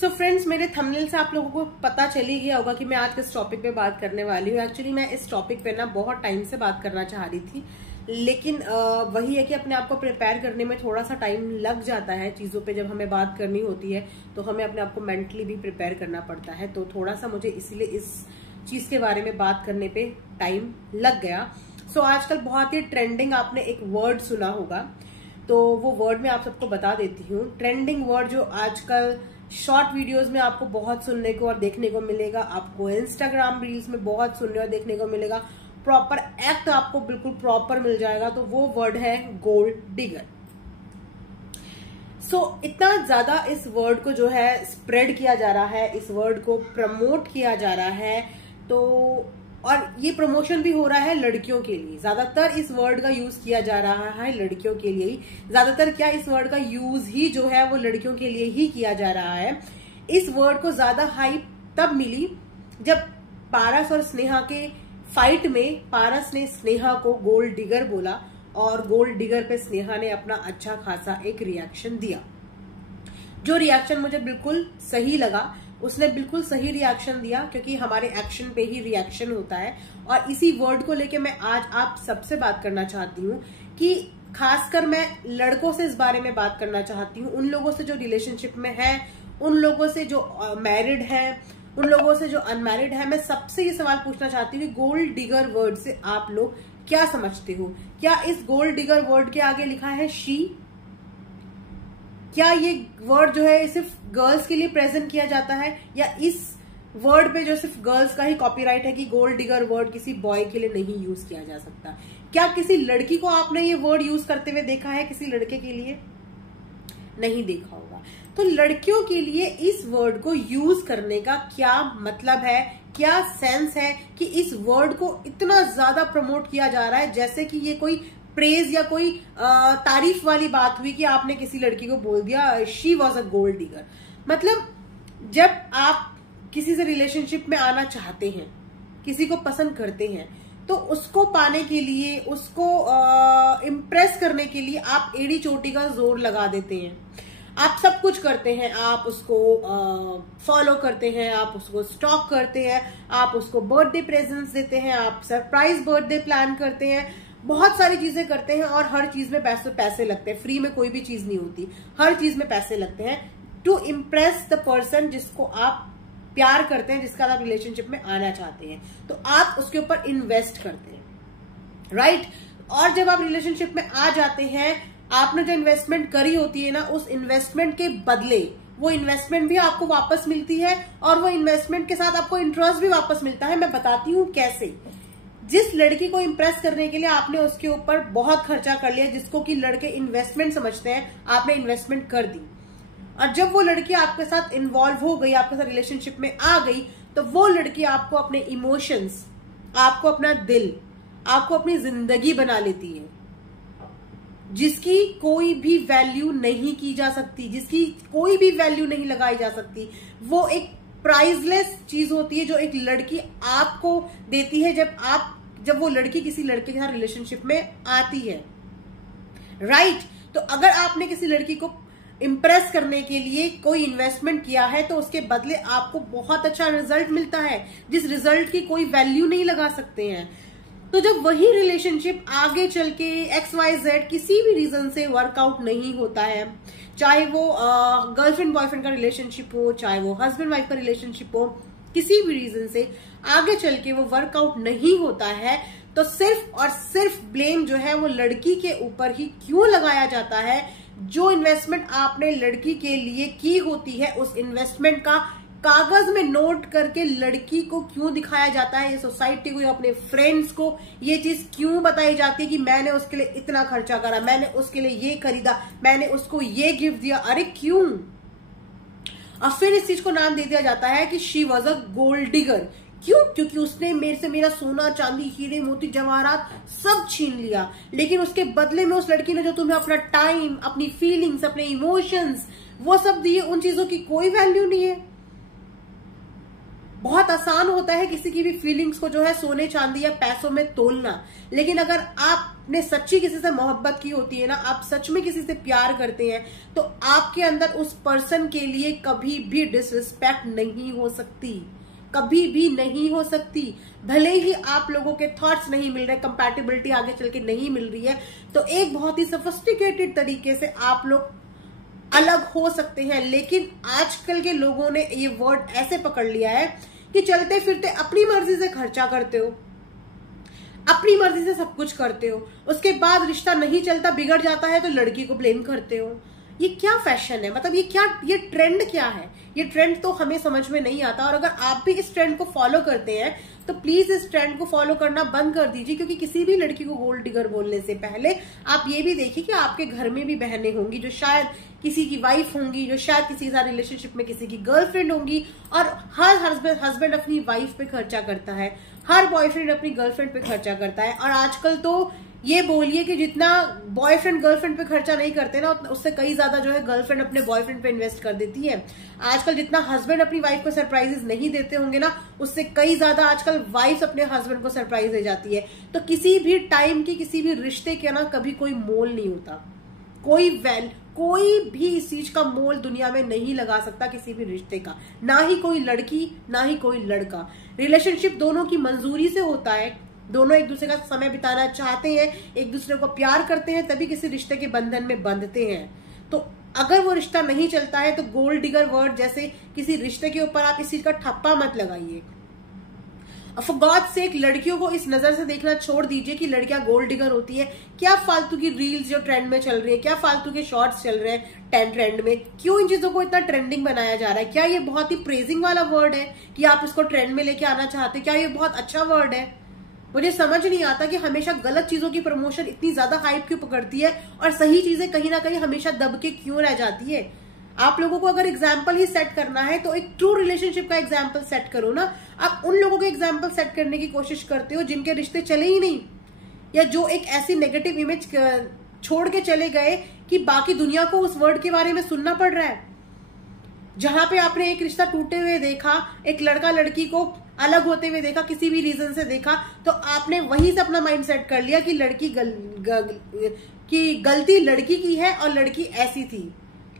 So friends, मेरे thumbnail से आप लोगों को पता चल ही गया होगा कि मैं आज किस टॉपिक पे बात करने वाली हूँ। एक्चुअली मैं इस टॉपिक पे ना बहुत टाइम से बात करना चाह रही थी, लेकिन वही है कि अपने आप को प्रिपेयर करने में थोड़ा सा टाइम लग जाता है। चीज़ों पे जब हमें बात करनी होती है तो हमें अपने आप को मेंटली भी प्रिपेयर करना पड़ता है, तो थोड़ा सा मुझे इसलिए इस चीज़ के बारे में बात करने पे टाइम लग गया। सो आजकल बहुत ही ट्रेंडिंग आपने एक वर्ड सुना होगा, तो वो वर्ड मैं आप सबको बता देती हूँ। ट्रेंडिंग वर्ड जो आजकल शॉर्ट वीडियोस में आपको बहुत सुनने को और देखने को मिलेगा, आपको इंस्टाग्राम रील्स में बहुत सुनने और देखने को मिलेगा, प्रॉपर एक्ट आपको बिल्कुल प्रॉपर मिल जाएगा, तो वो वर्ड है गोल्ड डिगर। सो इतना ज्यादा इस वर्ड को जो है स्प्रेड किया जा रहा है, इस वर्ड को प्रमोट किया जा रहा है, तो और ये प्रमोशन भी हो रहा है लड़कियों के लिए। ज्यादातर इस वर्ड का यूज किया जा रहा है लड़कियों के लिए ही। ज्यादातर क्या, इस वर्ड का यूज ही जो है वो लड़कियों के लिए ही किया जा रहा है। इस वर्ड को ज्यादा हाइप तब मिली जब पारस और स्नेहा के फाइट में पारस ने स्नेहा को गोल्ड डिगर बोला और गोल्ड डिगर पे स्नेहा ने अपना अच्छा खासा एक रिएक्शन दिया, जो रिएक्शन मुझे बिल्कुल सही लगा। उसने बिल्कुल सही रिएक्शन दिया, क्योंकि हमारे एक्शन पे ही रिएक्शन होता है। और इसी वर्ड को लेके मैं आज आप सबसे बात करना चाहती हूँ कि खासकर मैं लड़कों से इस बारे में बात करना चाहती हूँ, उन लोगों से जो रिलेशनशिप में है, उन लोगों से जो मैरिड है, उन लोगों से जो अनमैरिड है। मैं सबसे ये सवाल पूछना चाहती हूँ कि गोल्ड डिगर वर्ड से आप लोग क्या समझते हो? क्या इस गोल्ड डिगर वर्ड के आगे लिखा है शी? क्या ये वर्ड जो है सिर्फ गर्ल्स के लिए प्रेजेंट किया जाता है, या इस वर्ड पे जो सिर्फ गर्ल्स का ही कॉपीराइट है कि गोल्ड डिगर वर्ड किसी बॉय के लिए नहीं यूज किया जा सकता? क्या किसी लड़की को आपने ये वर्ड यूज करते हुए देखा है? किसी लड़के के लिए नहीं देखा होगा। तो लड़कियों के लिए इस वर्ड को यूज करने का क्या मतलब है, क्या सेंस है कि इस वर्ड को इतना ज्यादा प्रमोट किया जा रहा है, जैसे कि ये कोई प्रेज या कोई तारीफ वाली बात हुई कि आपने किसी लड़की को बोल दिया she was a gold digger. मतलब जब आप किसी से रिलेशनशिप में आना चाहते हैं, किसी को पसंद करते हैं, तो उसको पाने के लिए, उसको इम्प्रेस करने के लिए आप एड़ी चोटी का जोर लगा देते हैं। आप सब कुछ करते हैं, आप उसको फॉलो करते हैं, आप उसको स्टॉक करते हैं, आप उसको बर्थडे प्रेजेंट्स देते हैं, आप सरप्राइज बर्थडे प्लान करते हैं, बहुत सारी चीजें करते हैं। और हर चीज में पैसे लगते हैं, फ्री में कोई भी चीज नहीं होती, हर चीज में पैसे लगते हैं टू इम्प्रेस द पर्सन जिसको आप प्यार करते हैं, जिसका आप रिलेशनशिप में आना चाहते हैं, तो आप उसके ऊपर इन्वेस्ट करते हैं, राइट? और जब आप रिलेशनशिप में आ जाते हैं, आपने जो इन्वेस्टमेंट करी होती है ना, उस इन्वेस्टमेंट के बदले वो इन्वेस्टमेंट भी आपको वापस मिलती है, और वो इन्वेस्टमेंट के साथ आपको इंटरेस्ट भी वापस मिलता है। मैं बताती हूँ कैसे। जिस लड़की को इंप्रेस करने के लिए आपने उसके ऊपर बहुत खर्चा कर लिया, जिसको कि लड़के इन्वेस्टमेंट समझते हैं, आपने इन्वेस्टमेंट कर दी, और जब वो लड़की आपके साथ इन्वॉल्व हो गई, आपके साथ रिलेशनशिप में आ गई, तो वो लड़की आपको अपने इमोशंस, आपको अपना दिल, आपको अपनी जिंदगी बना लेती है, जिसकी कोई भी वैल्यू नहीं की जा सकती, जिसकी कोई भी वैल्यू नहीं लगाई जा सकती। वो एक प्राइसलेस चीज होती है जो एक लड़की आपको देती है जब वो लड़की किसी लड़के के साथ रिलेशनशिप में आती है, राइट? तो अगर आपने किसी लड़की को इंप्रेस करने के लिए कोई इन्वेस्टमेंट किया है, तो उसके बदले आपको बहुत अच्छा रिजल्ट मिलता है, जिस रिजल्ट की कोई वैल्यू नहीं लगा सकते हैं। तो जब वही रिलेशनशिप आगे चल के XYZ किसी भी रीजन से वर्कआउट नहीं होता है, चाहे वो गर्लफ्रेंड बॉयफ्रेंड का रिलेशनशिप हो, चाहे वो हस्बैंड वाइफ का रिलेशनशिप हो, किसी भी रीजन से आगे चल के वो वर्कआउट नहीं होता है, तो सिर्फ और सिर्फ ब्लेम जो है वो लड़की के ऊपर ही क्यों लगाया जाता है? जो इन्वेस्टमेंट आपने लड़की के लिए की होती है, उस इन्वेस्टमेंट का कागज में नोट करके लड़की को क्यों दिखाया जाता है, ये सोसाइटी को या अपने फ्रेंड्स को ये चीज क्यों बताई जाती है कि मैंने उसके लिए इतना खर्चा करा, मैंने उसके लिए ये खरीदा, मैंने उसको ये गिफ्ट दिया? अरे क्यों? और फिर इस चीज को नाम दे दिया जाता है कि she was a gold digger. क्यों? क्योंकि उसने मेरे से मेरा सोना चांदी हीरे मोती जवाहरात सब छीन लिया, लेकिन उसके बदले में उस लड़की ने जो तुम्हें अपना टाइम, अपनी फीलिंग्स, अपने इमोशंस वो सब दिए, उन चीजों की कोई वैल्यू नहीं है। बहुत आसान होता है किसी की भी फीलिंग्स को जो है सोने चांदी या पैसों में तोलना, लेकिन अगर आपने सच्ची किसी से मोहब्बत की होती है ना, आप सच में किसी से प्यार करते हैं, तो आपके अंदर उस पर्सन के लिए कभी भी डिसरिस्पेक्ट नहीं हो सकती, कभी भी नहीं हो सकती। भले ही आप लोगों के थॉट्स नहीं मिल रहे, कंपैटिबिलिटी आगे चल के नहीं मिल रही है, तो एक बहुत ही सोफिस्टिकेटेड तरीके से आप लोग अलग हो सकते हैं। लेकिन आजकल के लोगों ने ये वर्ड ऐसे पकड़ लिया है कि चलते फिरते अपनी मर्जी से खर्चा करते हो, अपनी मर्जी से सब कुछ करते हो, उसके बाद रिश्ता नहीं चलता, बिगड़ जाता है तो लड़की को ब्लेम करते हो। ये क्या फैशन है? मतलब ये ट्रेंड क्या है? ये ट्रेंड तो हमें समझ में नहीं आता। और अगर आप भी इस ट्रेंड को फॉलो करते हैं तो प्लीज इस ट्रेंड को फॉलो करना बंद कर दीजिए, क्योंकि किसी भी लड़की को गोल्ड डिगर बोलने से पहले आप ये भी देखिए कि आपके घर में भी बहनें होंगी जो शायद किसी की वाइफ होंगी, जो शायद किसी के साथ रिलेशनशिप में किसी की गर्लफ्रेंड होंगी, और हर हस्बैंड अपनी वाइफ पे खर्चा करता है, हर बॉयफ्रेंड अपनी गर्लफ्रेंड पे खर्चा करता है। और आजकल तो ये बोलिए कि जितना बॉयफ्रेंड गर्लफ्रेंड पे खर्चा नहीं करते ना, उससे कई ज्यादा जो है गर्लफ्रेंड अपने बॉयफ्रेंड पे इन्वेस्ट कर देती है। आजकल जितना हस्बैंड अपनी वाइफ को सरप्राइजेस नहीं देते होंगे ना, उससे कई ज्यादा आजकल वाइफ अपने हस्बैंड को सरप्राइज दे जाती है। तो किसी भी टाइम की किसी भी रिश्ते के ना कभी कोई मोल नहीं होता, कोई भी इस चीज का मोल दुनिया में नहीं लगा सकता किसी भी रिश्ते का, ना ही कोई लड़की ना ही कोई लड़का। रिलेशनशिप दोनों की मंजूरी से होता है, दोनों एक दूसरे का समय बिताना चाहते हैं, एक दूसरे को प्यार करते हैं, तभी किसी रिश्ते के बंधन में बंधते हैं। तो अगर वो रिश्ता नहीं चलता है तो गोल्ड डिगर वर्ड जैसे किसी रिश्ते के ऊपर आप इस चीज का ठप्पा मत लगाइए। फॉर गॉड सेक लड़कियों को इस नजर से देखना छोड़ दीजिए कि लड़कियां गोल्ड डिगर होती है। क्या फालतू की रील्स जो ट्रेंड में चल रही है, क्या फालतू के शॉर्ट्स चल रहे हैं ट्रेंड में, क्यों इन चीजों को इतना ट्रेंडिंग बनाया जा रहा है? क्या ये बहुत ही प्रेजिंग वाला वर्ड है कि आप इसको ट्रेंड में लेके आना चाहते? क्या ये बहुत अच्छा वर्ड है? मुझे समझ नहीं आता कि हमेशा गलत चीजों की प्रमोशन इतनी ज्यादा हाइप क्यों पकड़ती है और सही चीजें कहीं ना कहीं हमेशा दब के क्यों रह जाती है। आप लोगों को अगर एग्जाम्पल ही सेट करना है तो एक ट्रू रिलेशनशिप का एग्जाम्पल सेट करो ना। आप उन लोगों के एग्जाम्पल सेट करने की कोशिश करते हो जिनके रिश्ते चले ही नहीं, या जो एक ऐसी नेगेटिव इमेज छोड़ के चले गए कि बाकी दुनिया को उस वर्ड के बारे में सुनना पड़ रहा है। जहां पे आपने एक रिश्ता टूटे हुए देखा, एक लड़का लड़की को अलग होते हुए देखा, किसी भी रीजन से देखा, तो आपने वहीं से अपना माइंड सेट कर लिया कि गलती लड़की की है और लड़की ऐसी थी।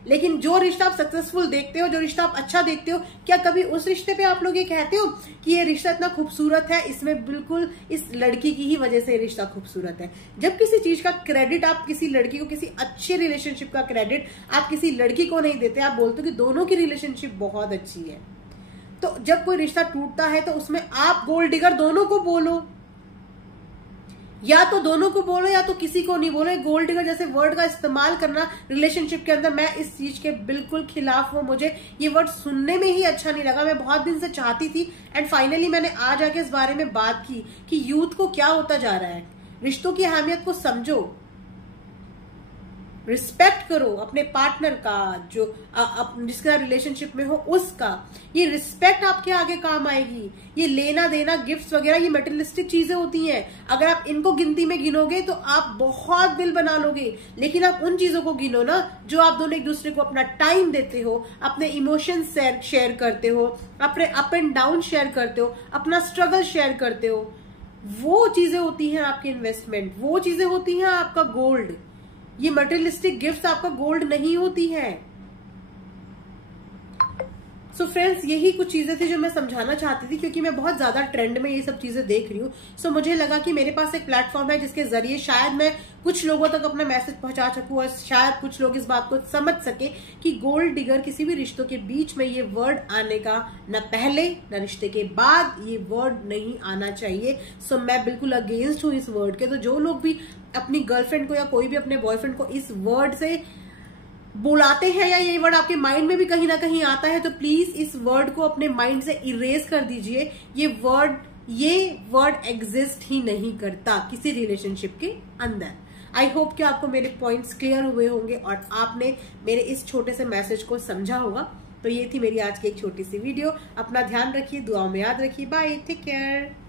लेकिन जो रिश्ता आप सक्सेसफुल देखते हो, जो रिश्ता आप अच्छा देखते हो, क्या कभी उस रिश्ते पे आप लोग ये कहते हो कि ये रिश्ता इतना खूबसूरत है, इसमें बिल्कुल इस लड़की की ही वजह से ये रिश्ता खूबसूरत है? जब किसी चीज का क्रेडिट आप किसी लड़की को, किसी अच्छे रिलेशनशिप का क्रेडिट आप किसी लड़की को नहीं देते, आप बोलते हो कि दोनों की रिलेशनशिप बहुत अच्छी है, तो जब कोई रिश्ता टूटता है तो उसमें आप गोल्ड डिगर दोनों को बोलो, या तो दोनों को बोलो या तो किसी को नहीं बोलो। गोल्ड डिगर जैसे वर्ड का इस्तेमाल करना रिलेशनशिप के अंदर, मैं इस चीज के बिल्कुल खिलाफ हूं। मुझे ये वर्ड सुनने में ही अच्छा नहीं लगा। मैं बहुत दिन से चाहती थी एंड फाइनली मैंने आज आके इस बारे में बात की कि यूथ को क्या होता जा रहा है। रिश्तों की अहमियत को समझो, रिस्पेक्ट करो अपने पार्टनर का, जो जिसका रिलेशनशिप में हो उसका। ये रिस्पेक्ट आपके आगे काम आएगी। ये लेना देना, गिफ्ट्स वगैरह, ये मटेरियलिस्टिक चीजें होती हैं। अगर आप इनको गिनती में गिनोगे तो आप बहुत बिल बना लोगे। लेकिन आप उन चीजों को गिनो ना जो आप दोनों एक दूसरे को अपना टाइम देते हो, अपने इमोशंस शेयर करते हो, अपने अप एंड डाउन शेयर करते हो, अपना स्ट्रगल शेयर करते हो। वो चीजें होती हैं आपकी इन्वेस्टमेंट, वो चीजें होती हैं आपका गोल्ड। ये मटेरियलिस्टिक गिफ्ट्स आपका गोल्ड नहीं होती है। सो फ्रेंड्स, यही कुछ चीजें थी जो मैं समझाना चाहती थी, क्योंकि मैं बहुत ज्यादा ट्रेंड में ये सब चीजें देख रही हूँ। सो मुझे लगा कि मेरे पास एक प्लेटफॉर्म है जिसके जरिए शायद मैं कुछ लोगों तक अपना मैसेज पहुंचा सकूं और शायद कुछ लोग इस बात को समझ सके कि गोल्ड डिगर किसी भी रिश्तों के बीच में ये वर्ड आने का न पहले न रिश्ते के बाद ये वर्ड नहीं आना चाहिए। सो मैं बिल्कुल अगेंस्ट हूं इस वर्ड के। तो जो लोग भी अपनी गर्लफ्रेंड को या कोई भी अपने बॉयफ्रेंड को इस वर्ड से बुलाते हैं या ये वर्ड आपके माइंड में भी कहीं ना कहीं आता है, तो प्लीज इस वर्ड को अपने माइंड से इरेज कर दीजिए। ये वर्ड एग्जिस्ट ही नहीं करता किसी रिलेशनशिप के अंदर। आई होप कि आपको मेरे पॉइंट्स क्लियर हुए होंगे और आपने मेरे इस छोटे से मैसेज को समझा होगा। तो ये थी मेरी आज की एक छोटी सी वीडियो। अपना ध्यान रखिए, दुआओं में याद रखिए। Bye, take care.